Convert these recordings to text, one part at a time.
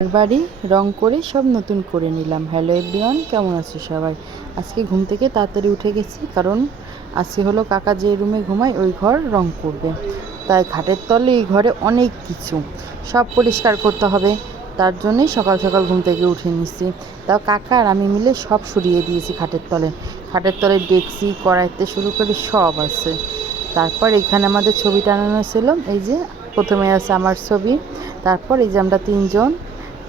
বাড়ি রং করে সব নতুন করে নিলাম। হ্যালো এভরিওয়ান, কেমন আছো সবাই? আজকে ঘুম থেকে তাড়াতাড়ি উঠে গেছি, কারণ আজকে হলো কাকা যে রুমে ঘুমায় ওই ঘর রং করবে। তাই খাটের তলে এই ঘরে অনেক কিছু সব পরিষ্কার করতে হবে। তার জন্যই সকাল সকাল ঘুম থেকে উঠে নিচ্ছি। তাও কাকা আর আমি মিলে সব সরিয়ে দিয়েছি খাটের তলে। খাটের তলে ডেকচি কড়াইতে শুরু করে সব আছে। তারপর এখানে আমাদের ছবি টানানো ছিল, এই যে প্রথমে আছে আমার ছবি, তারপর এই যে আমরা তিনজন,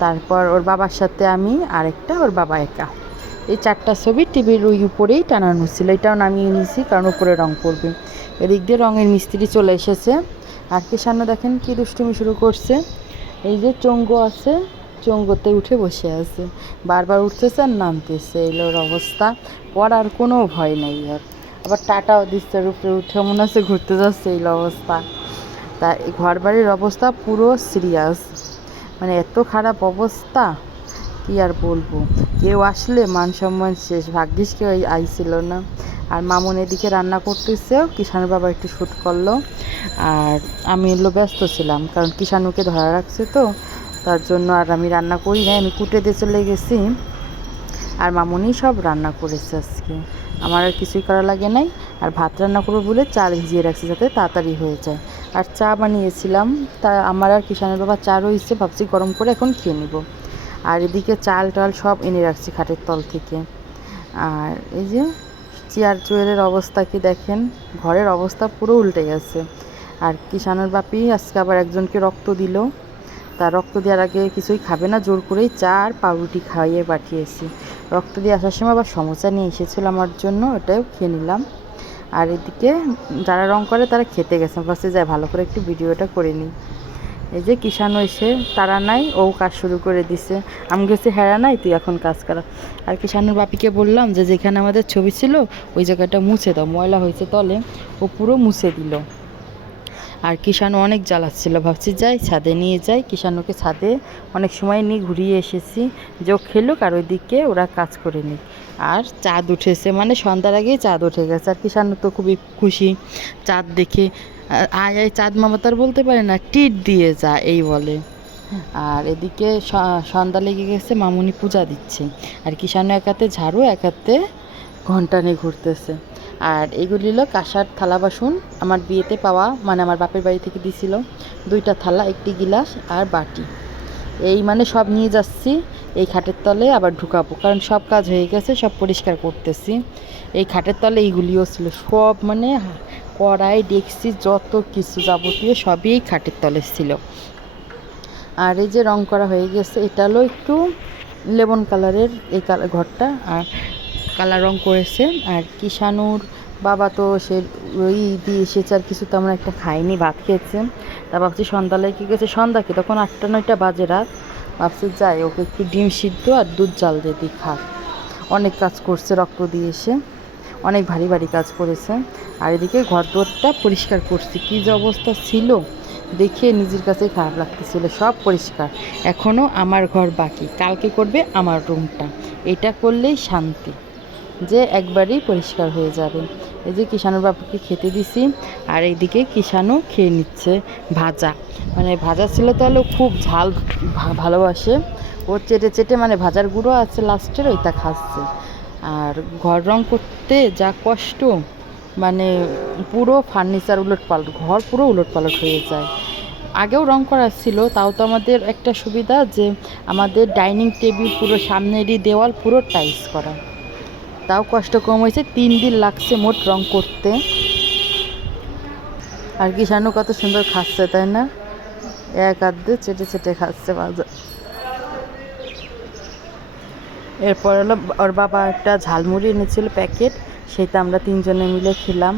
তারপর ওর বাবার সাথে আমি, আরেকটা ওর বাবা একা। এই চারটা ছবি টিভির ওই উপরেই টানানো ছিল। এটাও নামিয়ে নিয়েছি কারণ উপরে রং করবে। এদিক দিয়ে রঙের মিস্ত্রি চলে এসেছে। আর কি সামনে দেখেন কি দুষ্টুমি শুরু করছে। এই যে চঙ্গু আছে, চঙ্গুতে উঠে বসে আছে, বারবার উঠতেছে আর নামতেছে। এলো ওর অবস্থা, পড়ার কোনো ভয় নেই। আর আবার টাটাও দিচ্ছে, উপরে উঠে মনে হচ্ছে ঘুরতে যাচ্ছে। এই অবস্থা। তা ঘর বাড়ির অবস্থা পুরো সিরিয়াস, মানে এত খারাপ অবস্থা কি আর বলবো। কেউ আসলে মান সম্মান শেষ। ভাগ্যিস কেউ আইছিল না। আর মামুন এদিকে রান্না করতেছেও, কিষাণুর বাবা একটু শ্যুট করলো। আর আমি ব্যস্ত ছিলাম, কারণ কিষাণুকে ধরা রাখছে তো, তার জন্য আর আমি রান্না করি নাই, আমি কুটে দিয়ে চলে গেছি। আর মামুনি সব রান্না করেছে আজকে, আমার আর কিছুই করা লাগে নাই। আর ভাত রান্না করবো বলে চাল ভিজিয়ে রাখছি যাতে তাড়াতাড়ি হয়ে যায়। আর চা বানিয়েছিলাম, তা আমার আর কিষাণের বাবা চা রয়েছে, ভাবছি গরম করে এখন খেয়ে নিব। আর এদিকে চাল টাল সব এনে রাখছি খাটের তল থেকে। আর এই যে চেয়ার চুয়ারের অবস্থা কি দেখেন, ঘরের অবস্থা পুরো উল্টে গেছে। আর কিষাণের বাপি আজকে আবার একজনকে রক্ত দিল। তার রক্ত দেওয়ার আগে কিছুই খাবে না, জোর করেই চা আর পাউরুটি খাইয়ে পাঠিয়েছি। রক্ত দিয়ে আসার সময় আবার সমোসা নিয়ে এসেছিল আমার জন্য, ওটাও খেয়ে নিলাম। আর এদিকে যারা রং করে তারা খেতে গেছে, ফার্স্টে যায় ভালো করে একটু ভিডিওটা করে নিই। এই যে কিষাণু এসে তারা নাই, ও কাজ শুরু করে দিছে। আমি গেছি হেরা নাই, তুই এখন কাজ করা। আর কিষাণুর বাপিকে বললাম যে যেখানে আমাদের ছবি ছিল ওই জায়গাটা মুছে দাও, ময়লা হয়েছে তলে। ও পুরো মুছে দিল। আর কিষাণু অনেক জ্বালাচ্ছিল, ভাবছি যাই ছাদে নিয়ে যাই। কিষাণুকে ছাদে অনেক সময় নিয়ে ঘুরিয়ে এসেছি, যোগ খেলুক আর ওইদিকে ওরা কাজ করে নিক। আর চাঁদ উঠেছে, মানে সন্ধ্যার আগেই চাঁদ উঠে গেছে। আর কিষাণু তো খুবই খুশি চাঁদ দেখে। আয় আয় চাঁদ মামা তার বলতে পারে না, টিট দিয়ে যা এই বলে। আর এদিকে সন্ধ্যা লেগে গেছে, মামুনি পূজা দিচ্ছে। আর কিষাণু এক হাতে ঝাড়ু এক হাতে ঘন্টা নিয়ে ঘুরতেছে। আর এগুলি হলো কাঁসার থালা বাসন, আমার বিয়েতে পাওয়া, মানে আমার বাপের বাড়ি থেকে দিছিল। দুইটা থালা, একটি গিলাস আর বাটি। এই মানে সব নিয়ে যাচ্ছি এই খাটের তলে, আবার ঢুকাবো, কারণ সব কাজ হয়ে গেছে, সব পরিষ্কার করতেছি। এই খাটের তলে এইগুলিও ছিল সব, মানে কড়াই ডেকচি যত কিছু যাবতীয় সবই এই খাটের তলে ছিল। আর এই যে রং করা হয়ে গেছে, এটা হলো একটু লেমন কালারের এই ঘরটা, আর কালার রং করেছে। আর কিষাণুর বাবা তো সে ওই দিয়ে এসেছে, আর কিছু তেমন একটা খায়নি, ভাত খেয়েছে। তা ভাবছি সন্ধ্যা লেগে গেছে, সন্ধ্যাকে তখন 8টা-9টা বাজে রাত। ভাবছি যাই ওকে একটু ডিম সিদ্ধ আর দুধ জাল দিয়ে দিই, খাক। অনেক কাজ করছে রক্ত দিয়ে এসে, অনেক ভারী ভারী কাজ করেছে। আর এদিকে ঘর দোরটা পরিষ্কার করছি, কী যে অবস্থা ছিল দেখে নিজের কাছে খারাপ লাগতেছিল। সব পরিষ্কার, এখনও আমার ঘর বাকি, কালকে করবে আমার রুমটা। এটা করলেই শান্তি, যে একবারেই পরিষ্কার হয়ে যাবে। এই যে কিষাণুর বাবুকে খেতে দিছি, আর এইদিকে কিষাণু খেয়ে নিচ্ছে ভাজা। মানে ভাজা ছিল তাহলে খুব ঝাল ভালোবাসে, ও চেটে চেটে, মানে ভাজার গুঁড়ো আছে লাস্টের, ওইটা খাচ্ছে। আর ঘর রং করতে যা কষ্ট, মানে পুরো ফার্নিচার উলটপালট, ঘর পুরো উলটপালট হয়ে যায়। আগেও রং করা ছিল, তাও তো আমাদের একটা সুবিধা যে আমাদের ডাইনিং টেবিল পুরো সামনেরই দেওয়াল পুরো টাইলস করা, তাও কষ্ট কম হয়েছে। 3 দিন লাগছে মোট রং করতে। আর কিষাণু কত সুন্দর খাচ্ছে তাই না, এক হাত দিয়ে চেটে চেটে খাচ্ছে ভাজা। এরপর হলো ওর বাবা একটা ঝালমুড়ি এনেছিল প্যাকেট, সেটা আমরা তিনজনে মিলে খেলাম।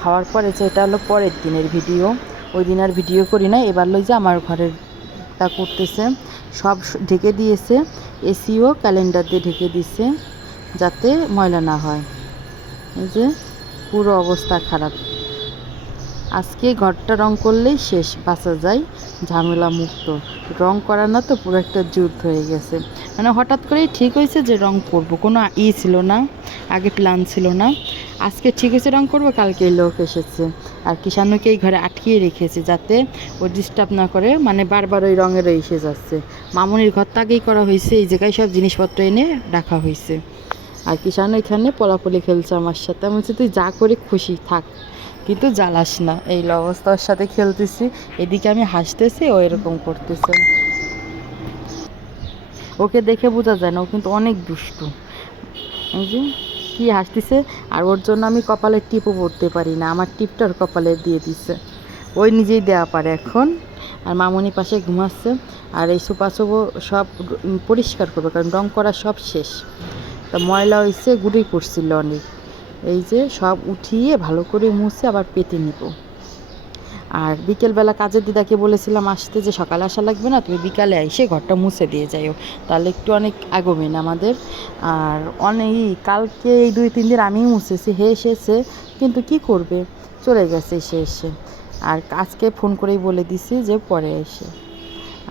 খাওয়ার পরে যে এটা হলো পরের দিনের ভিডিও, ওই দিন আর ভিডিও করি না। এবার লই যে আমার ঘরেরটা করতেছে, সব ঢেকে দিয়েছে, এসিও ক্যালেন্ডার দিয়ে ঢেকে দিছে যাতে ময়লা না হয়। এই যে পুরো অবস্থা খারাপ। আজকে ঘরটা রং করলেই শেষ, বাঁচা যায় ঝামেলা মুক্ত। রং করা না তো পুরো একটা যুদ্ধ হয়ে গেছে। মানে হঠাৎ করেই ঠিক হয়েছে যে রং করব, কোনো ছিল না, আগে প্ল্যান ছিল না। আজকে ঠিক হয়েছে রং করব, কালকে লোক এসেছে আর কিষাণুকে এই ঘরে আটকিয়ে রেখেছে যাতে ও ডিস্টার্ব না করে, মানে বারবার ওই রঙের এসে যাচ্ছে। মামুনির ঘর আগেই করা হয়েছে, এই জায়গায় সব জিনিসপত্র এনে রাখা হয়েছে। আর কিষাণু এখানে পলাপলি খেলছে আমার সাথে। আমি বলছি তুই যা করে খুশি থাক, কিন্তু জ্বালাস না। এই অবস্থা ওর সাথে খেলতেছি, এদিকে আমি হাসতেছি, ও এরকম করতেছে। ওকে দেখে বোঝা যায় না, ও কিন্তু অনেক দুষ্টু। এই যে কি হাসতেছে। আর ওর জন্য আমি কপালের টিপও পড়তে পারি না, আমার টিপটার কপালে দিয়ে দিছে। ওই নিজেই দেওয়া পারে এখন। আর মামুনি পাশে ঘুমাচ্ছে। আর এই সোফা সব পরিষ্কার করবো, কারণ রং করা সব শেষ। তা ময়লা হয়েছে, গুড়ি পড়ছিল অনেক। এই যে সব উঠিয়ে ভালো করে মুছে আবার পেতে নিব। আর বিকেলবেলা কাজের দিদাকে বলেছিলাম আসতে, যে সকালে আসা লাগবে না, তুমি বিকালে এসে ঘরটা মুছে দিয়ে যাইও, তাহলে একটু অনেক আগমেন আমাদের। আর অনেক কালকে এই 2-3 দিন আমিই মুছেছি, হে এসেছে, কিন্তু কি করবে, চলে গেছে এসে। আর আজকে ফোন করেই বলে দিছি যে পরে এসে।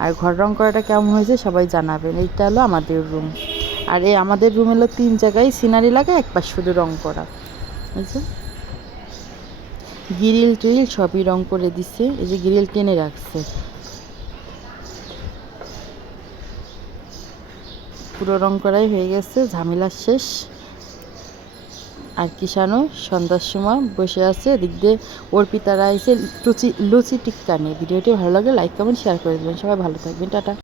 আর ঘর রং করাটা কেমন হয়েছে সবাই জানাবেন। এইটা হলো আমাদের রুম। আর এই আমাদের রুম হলো 3 জায়গায় সিনারি লাগা, এক পাশ শুধু রং করা। বুঝছো, গ্রিল ট্রিল সবই রং করে দিচ্ছে। এই যে গ্রিল টেনে রাখছে, পুরো রং করাই হয়ে গেছে, ঝামেলা শেষ। আর কিষাণু সন্ধ্যার সময় বসে আছে, এদিক দিয়ে অর্পিতারা এসে লুচি টিক্কা নিয়ে। ভিডিওটি ভালো লাগলে লাইক কমেন্ট শেয়ার করে দেবেন। সবাই ভালো থাকবেন, টাটা।